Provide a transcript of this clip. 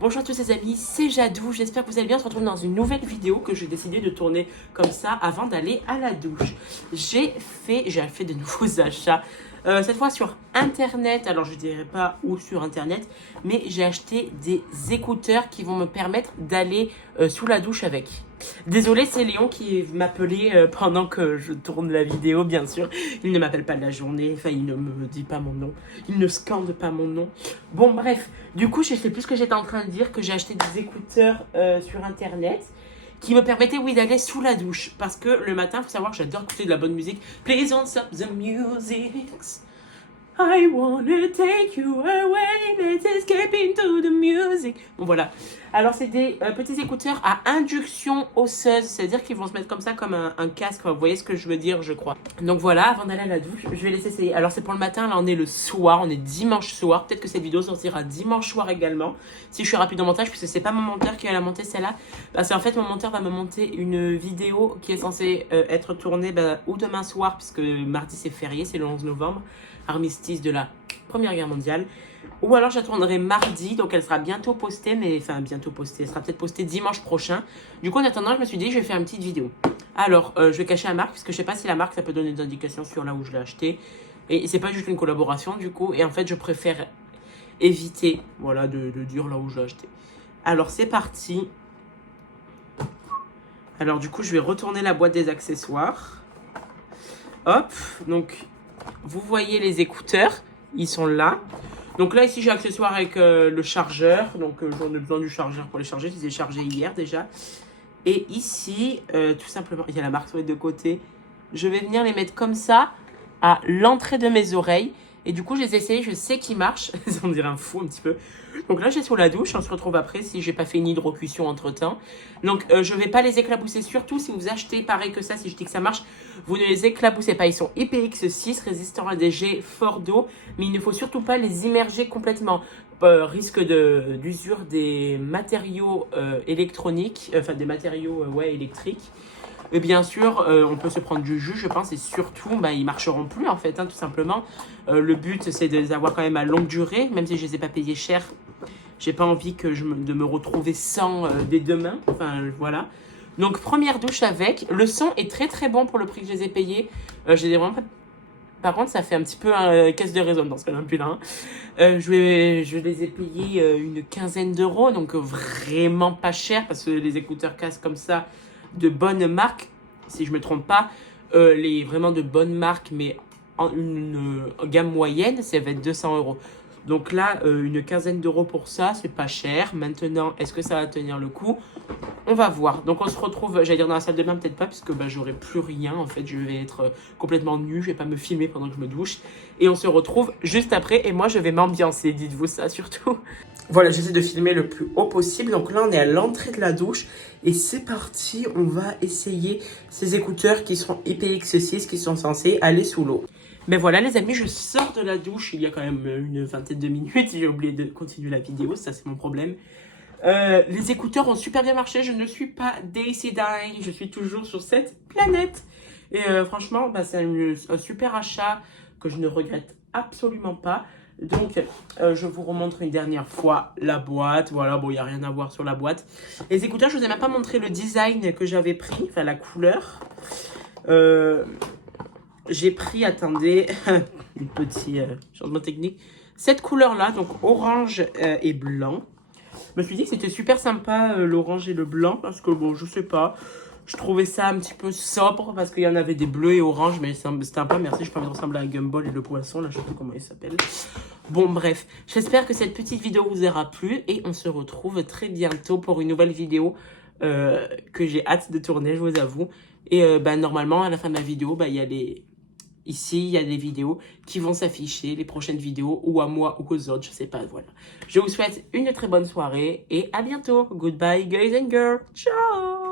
Bonjour à tous les amis, c'est Jadou, j'espère que vous allez bien. On se retrouve dans une nouvelle vidéo que j'ai décidé de tourner comme ça avant d'aller à la douche. J'ai fait de nouveaux achats, cette fois sur internet, alors je dirais pas où sur internet, mais j'ai acheté des écouteurs qui vont me permettre d'aller sous la douche avec. Désolé, c'est Léon qui m'appelait pendant que je tourne la vidéo, bien sûr. Il ne m'appelle pas de la journée, enfin il ne me dit pas mon nom, il ne scande pas mon nom. Bon bref, du coup je sais plus ce que j'étais en train de dire, que j'ai acheté des écouteurs sur internet qui me permettaient, oui, d'aller sous la douche. Parce que le matin, il faut savoir que j'adore écouter de la bonne musique. Please don't stop the music. I wanna take you away, let's escape into the music. Bon voilà. Alors c'est des petits écouteurs à induction osseuse, c'est-à-dire qu'ils vont se mettre comme ça, comme un casque. Vous voyez ce que je veux dire, je crois. Donc voilà, avant d'aller à la douche, je vais laisser essayer. Alors c'est pour le matin, là on est le soir, on est dimanche soir. Peut-être que cette vidéo sortira dimanche soir également, si je suis rapide au montage, puisque c'est pas mon monteur qui va la monter celle-là. Parce qu'en fait mon monteur va me monter une vidéo qui est censée être tournée ou demain soir, puisque mardi c'est férié, c'est le 11 novembre. Armistice de la Première Guerre mondiale. Ou alors je la tournerai mardi, donc elle sera bientôt postée, elle sera peut-être postée dimanche prochain. Du coup en attendant, je me suis dit, je vais faire une petite vidéo. Alors, je vais cacher la marque, parce que je sais pas si la marque, ça peut donner des indications sur là où je l'ai acheté. Et c'est pas juste une collaboration du coup, et en fait je préfère éviter, voilà, de dire là où je l'ai acheté. Alors c'est parti. Alors du coup, je vais retourner la boîte des accessoires. Hop, donc vous voyez les écouteurs, ils sont là. Donc là, ici, j'ai accessoires avec le chargeur. Donc j'en ai besoin du chargeur pour les charger. Je les ai chargés hier déjà. Et ici, tout simplement, il y a la marque sur les deux côtés. Je vais venir les mettre comme ça à l'entrée de mes oreilles. Et du coup, je les ai essayés, je sais qu'ils marchent. On dirait un fou un petit peu. Donc là, j'ai sous la douche. On se retrouve après si j'ai pas fait une hydrocution entre temps. Donc, je vais pas les éclabousser. Surtout si vous achetez pareil que ça, si je dis que ça marche, vous ne les éclaboussez pas. Ils sont IPX6, résistants à des jets forts d'eau. Mais il ne faut surtout pas les immerger complètement. Risque d'usure des matériaux électroniques, enfin des matériaux électriques. Et bien sûr, on peut se prendre du jus, je pense, et surtout, ils marcheront plus en fait, tout simplement. Le but, c'est de les avoir quand même à longue durée, même si je les ai pas payés cher. J'ai pas envie de me retrouver sans dès demain. Enfin, voilà. Donc, première douche avec. Le son est très très bon pour le prix que je les ai payés. Je les ai vraiment pas... Par contre, ça fait un petit peu caisse de résonance quand même, plus là. Je les ai payés une quinzaine d'euros, donc vraiment pas cher, parce que les écouteurs casques comme ça, de bonnes marques, si je me trompe pas, les vraiment de bonnes marques, mais en une gamme moyenne, ça va être 200 euros. Donc là, une quinzaine d'euros pour ça, c'est pas cher. Maintenant, est-ce que ça va tenir le coup? On va voir. Donc on se retrouve, j'allais dire dans la salle de bain, peut-être pas, puisque j'aurai plus rien. En fait, je vais être complètement nue, je vais pas me filmer pendant que je me douche. Et on se retrouve juste après, et moi je vais m'ambiancer, dites-vous ça surtout. Voilà, j'essaie de filmer le plus haut possible. Donc là, on est à l'entrée de la douche. Et c'est parti, on va essayer ces écouteurs qui seront IPX6, qui sont censés aller sous l'eau. Mais voilà les amis, je sors de la douche, il y a quand même une vingtaine de minutes, j'ai oublié de continuer la vidéo, ça c'est mon problème. Les écouteurs ont super bien marché, je ne suis pas Daisy Dying, je suis toujours sur cette planète. Et franchement, c'est un super achat que je ne regrette absolument pas. Donc, je vous remontre une dernière fois la boîte. Voilà, bon, il n'y a rien à voir sur la boîte. Les écouteurs, je ne vous ai même pas montré le design que j'avais pris, enfin la couleur. J'ai pris, attendez, un petit changement technique. Cette couleur-là, donc orange et blanc. Je me suis dit que c'était super sympa l'orange et le blanc parce que bon, je sais pas. Je trouvais ça un petit peu sobre parce qu'il y en avait des bleus et orange, mais c'était un peu, merci, je peux me ressembler à Gumball et le poisson, là je sais pas comment il s'appelle. Bon bref, j'espère que cette petite vidéo vous aura plu et on se retrouve très bientôt pour une nouvelle vidéo que j'ai hâte de tourner, je vous avoue. Et normalement, à la fin de ma vidéo, il y a ici, il y a des vidéos qui vont s'afficher, les prochaines vidéos, ou à moi ou aux autres, je sais pas, voilà. Je vous souhaite une très bonne soirée et à bientôt. Goodbye, guys and girls. Ciao!